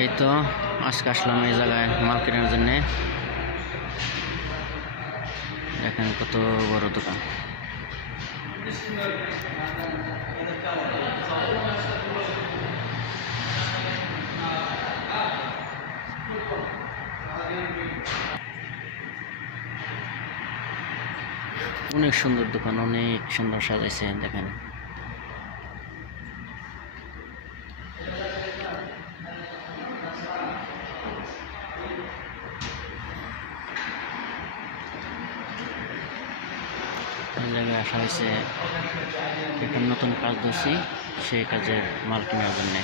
এই তো আজকে আসলাম এই জায়গায় মাল কেনার জন্য। দেখেন কত বড় দোকান। অনেক সুন্দর দোকান, অনেক সুন্দর সাজাইছে দেখেন। এই জায়গায় আসা হয়েছে একটা নতুন কাজ ধরছি, সেই কাজের মাল কেনার জন্য।